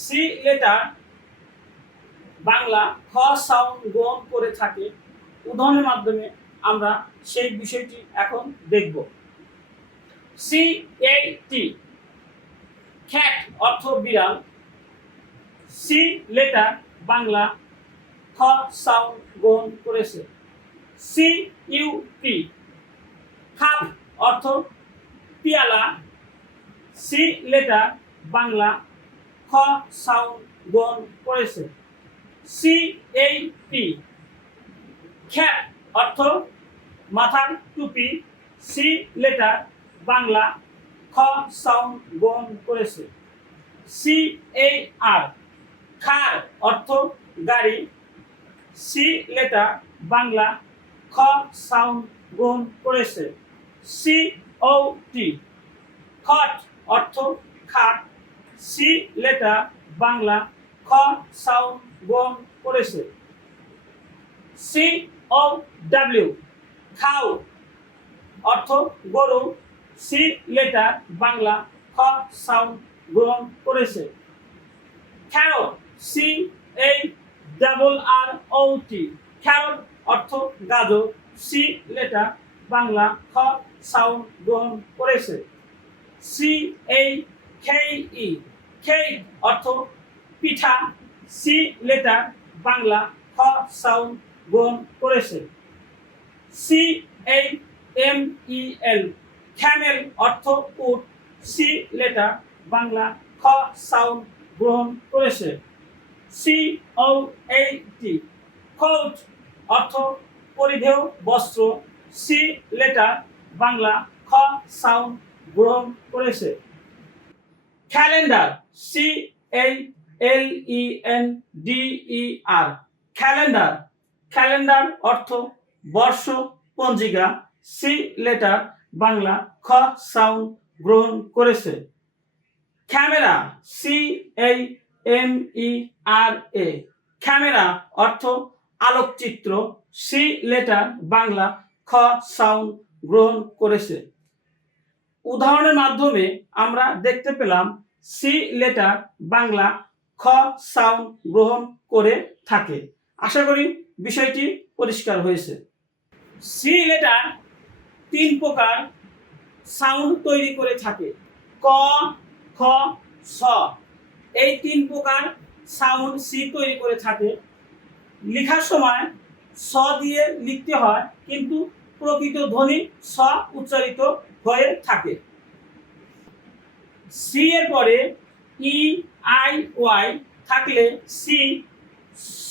See later Bangla খ sound গ্রহণ করে থাকে। উদাহরণের মাধ্যমে আমরা সেই বিষয়টি এখন দেখব। CAT খ্যাট অর্থ বিড়াল। সি লেটার বাংলা খ সাউন্ড গ্রহণ করেছে। CUP কাপ অর্থ পিয়ালা। সি লেটার বাংলা খ সাউন্ড গ্রহণ করেছে। CAP খ্যাপ অর্থ মাথার টুপি। সি লেটার বাংলা খ সাউন্ড গ্রহণ করেছে। CAR খার অর্থ গাড়ি। সি লেটার বাংলা খ সাউন্ড গ্রহণ করেছে। COT খট অর্থ খাট। সি লেটার বাংলা খ সাউন্ড গ্রহণ করেছে। COW খাও অর্থ গরু। সি লেটার বাংলা খ সাউন্ড গ্রহণ করেছে। ক্যারট CARROT ক্যারট অর্থ গাজর। সি লেটার বাংলা খ সাউন্ড গ্রহণ করেছে। CAKE কেক অর্থ পিঠা। সি লেটার বাংলা খ সাউন্ড গ্রহণ করেছে। CAMEL ক্যামেল অর্থ উট। সি লেটার বাংলা খ সাউন্ড গ্রহণ করেছে। COAT কোট অর্থ পরিধেয় বস্ত্র। সি লেটার বাংলা খ সাউন্ড গ্রহণ করেছে। ক্যালেন্ডার CALENDER ক্যালেন্ডার ক্যালেন্ডার অর্থ বর্ষ পঞ্জিকা। সি লেটার বাংলা খ সাউন্ড গ্রহণ করেছে। ক্যামেরা CAMERA ক্যামেরা অর্থ আলোকচিত্র। সি লেটার বাংলা খ সাউন্ড গ্রহণ করেছে। উদাহরণের মাধ্যমে আমরা দেখতে পেলাম সি লেটার বাংলা খ সাউন্ড গ্রহণ করে থাকে। আশা করি বিষয়টি পরিষ্কার হয়েছে। সি লেটার 3 প্রকার সাউন্ড তৈরি করে থাকে। ক, খ, ছ এই 3 প্রকার সাউন্ড সি তৈরি করে থাকে। লেখার সময় স দিয়ে লিখতে হয়, কিন্তু প্রকৃত ধ্বনি স উচ্চারিত হয়ে থাকে। সি এর পরে ই আই ওয়াই থাকলে সি স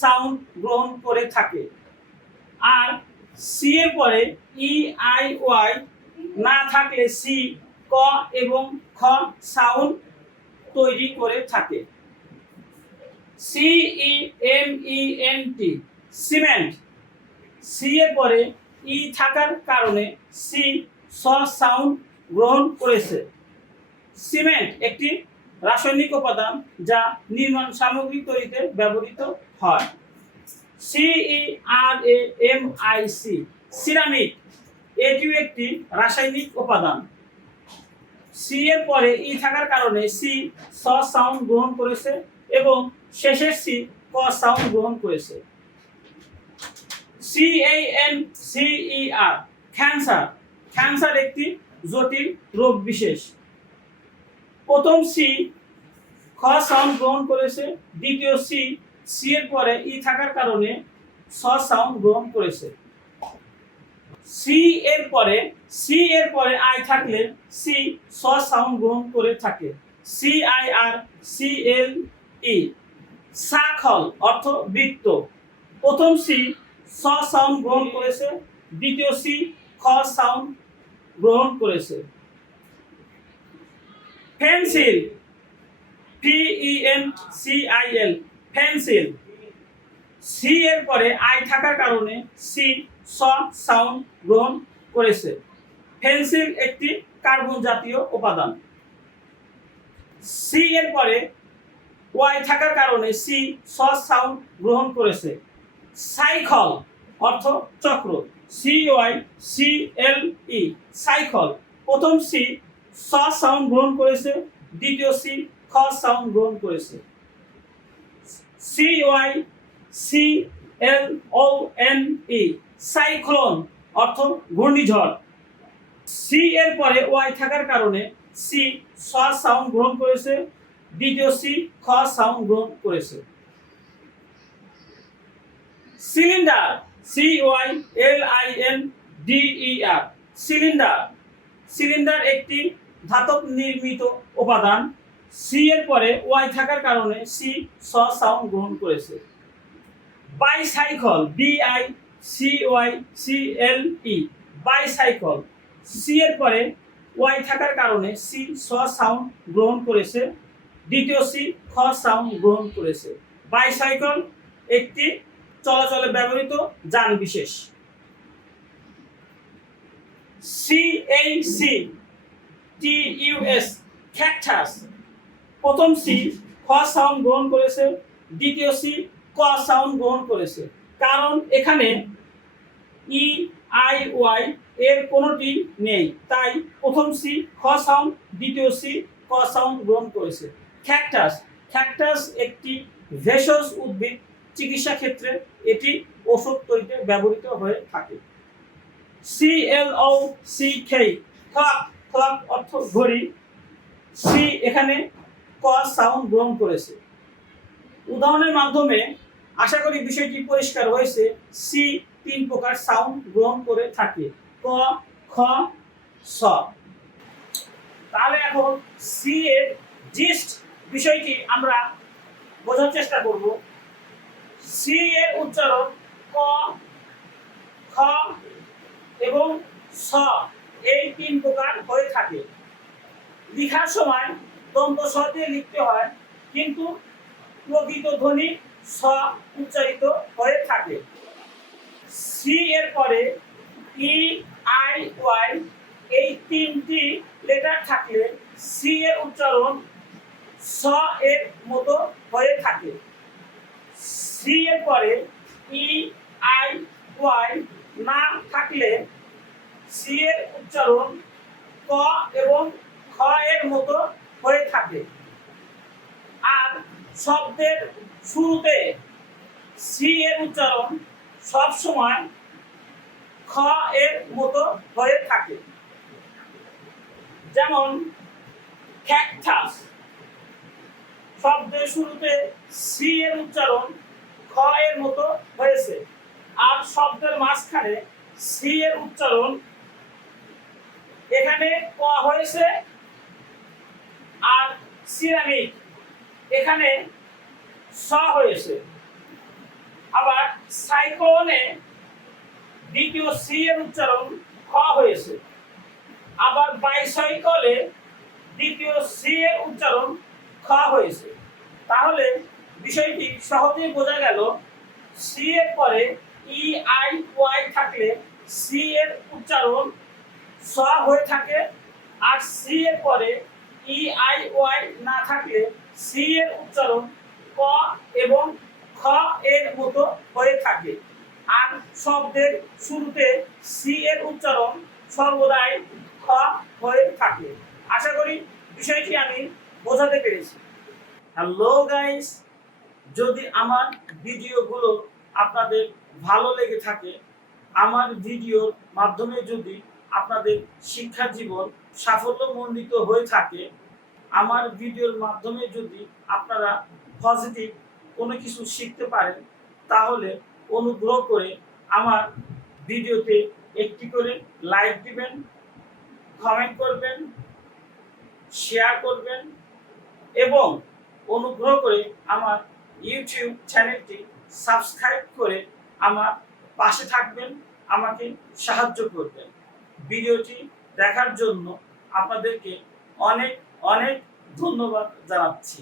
সাউন্ড গ্রহণ করে থাকে। আর সি এর পরে ই আই ওয়াই না থাকলে সি ক এবং খ সাউন্ড তৈরি করে থাকে। CEMENT সিমেন্ট সি এর পরে ই থাকার কারণে সি স সাউন্ড গ্রহণ করেছে। সিমেন্ট একটি রাসায়নিক উপাদান যা নির্মাণ সামগ্রী তৈরিতে ব্যবহৃত হয়। CERAMIC সিরামিক এটিও একটি রাসায়নিক উপাদান। সি এর পরে ই থাকার কারণে সি স সাউন্ড গ্রহণ করেছে এবং শেষের সি ক সাউন্ড গ্রহণ করেছে। CANCER ক্যান্সার ক্যান্সার একটি জটিল রোগ বিশেষ। প্রথম সি খ সাউন্ড গ্রহণ করেছে, দ্বিতীয় সি সি এর পরে ই থাকার কারণে স সাউন্ড গ্রহণ করেছে। সি এর পরে আই থাকলে সি স সাউন্ড গ্রহণ করে থাকে। CIRCLE সার্কল অর্থ বৃত্ত। প্রথম সি স সাউন্ড গ্রহণ করেছে, দ্বিতীয় সি খ সাউন্ড গ্রহণ করেছে। পেন্সিল PENCIL পেন্সিল সি এর পরে আই থাকার কারণে সি স সাউন্ড গ্রহণ করেছে। পেন্সিল একটি কার্বন জাতীয় উপাদান। সি এর পরে ওয়াই থাকার কারণে সি স সাউন্ড গ্রহণ করেছে। সাইকেল অর্থ চক্র। CYCLE সাইকেল প্রথম সি স সাউন্ড গ্রহণ করেছে, দ্বিতীয় সি খ খ সাউন্ড গ্রহণ করেছে। CYCLONE সাইক্লোন অর্থ ঘূর্ণিঝড়। সি এর পরে ওয়াই থাকার কারণে সি স সাউন্ড গ্রহণ করেছে, দ্বিতীয় সি খ সাউন্ড গ্রহণ করেছে। Cylinder CYLINDER cylinder. সিলিন্ডার একটি ধাতব নির্মিত উপাদান। সি এর পরে ওয়াই থাকার কারণে সি স সাউন্ড গ্রহণ করেছে। Bicycle BICYCLE bicycle. সি এর পরে ওয়াই থাকার কারণে সি স সাউন্ড গ্রহণ করেছে, দ্বিতীয় সি খ সাউন্ড গ্রহণ করেছে। বাইসাইকেল একটি চলাচলে ব্যবহৃত যান বিশেষ। CACTUS cactus. প্রথম সি খ সাউন্ড গ্রহণ করেছে, দ্বিতীয় সি ক সাউন্ড গ্রহণ করেছে, কারণ এখানে EIY এর কোনোটি নেই, তাই প্রথম সি খ সাউন্ড, দ্বিতীয় সি ক সাউন্ড গ্রহণ করেছে। ক্যাকটাস। ক্যাকটাস একটি ভেষজ উদ্ভিদ। চিকিৎসা ক্ষেত্রে এটি ওষুধ তৈরিতে ব্যবহৃত হয়ে থাকে। CLOCK clock. ক্লক অর্থ ঘড়ি। সি এখানে ক সাউন্ড গ্রহণ করেছে। উদাহরণের মাধ্যমে আশা করি বিষয়টি পরিষ্কার হয়েছে। সি 3 প্রকার সাউন্ড গ্রহণ করে থাকে, ক, খ, স। তাহলে এখন সি এর জিস্ট বিষয়টি আমরা বোঝার চেষ্টা করব। সি এর উচ্চারণ ক, খ এবং স এই 3 প্রকার হয়ে থাকে। লেখার সময় দন্ত স দিয়ে লিখতে হয়, কিন্তু প্রকৃত ধ্বনি স উচ্চারিত হয়ে থাকে। সি এর পরে EIY এই 3টি লেটার থাকলে সি এর উচ্চারণ স এর মতো হয়ে থাকে। সি এর পরে EIY না থাকলে সি এর উচ্চারণ ক এবং খ এর মতো হয়ে থাকে। আর শব্দের শুরুতে সি এর উচ্চারণ সব সময় খ এর মতো হয়ে থাকে। যেমন ক্যাকটাস, শব্দের শুরুতে সি এর উচ্চারণ খ এর মতো হয়েছে, আর শব্দের মাঝখানে সি এর উচ্চারণ এখানে ক হয়েছে, আর সিরামিক এখানে স হয়েছে। আবার সাইক্লোনে দ্বিতীয় সি এর উচ্চারণ খ হয়েছে। আবার বাইসাইকেলে দ্বিতীয় সি এর উচ্চারণ খ হয়েছে। তাহলে বিষয়টি সহজেই বোঝা গেল। সি এর পরে EIY থাকলে সি এর উচ্চারণ স হয়ে থাকে, আর সি এর পরে EIY না থাকলে সি এর উচ্চারণ ক এবং খ এর মতো হয়ে থাকে। আর শব্দের শুরুতে সি এর উচ্চারণ সর্বদাই খ হয়ে থাকে। আশা করি বিষয়টি আমি বোঝাতে পেরেছি। হ্যালো গাইস, যদি আমার ভিডিওগুলো আপনাদের ভালো লেগে থাকে, আমার ভিডিওর মাধ্যমে যদি আপনাদের শিক্ষা জীবন সাফল্যমণ্ডিত হয়ে থাকে, আমার ভিডিওর মাধ্যমে যদি আপনারা পজিটিভ কোনো কিছু শিখতে পারেন, তাহলে অনুগ্রহ করে আমার ভিডিওতে একটি করে লাইক দিবেন, কমেন্ট করবেন, শেয়ার করবেন এবং অনুগ্রহ করে আমার ইউটিউব চ্যানেলটি সাবস্ক্রাইব করে আমার পাশে থাকবেন, আমাকে সাহায্য করবেন। ভিডিওটি দেখার জন্য আপনাদেরকে অনেক অনেক ধন্যবাদ জানাচ্ছি।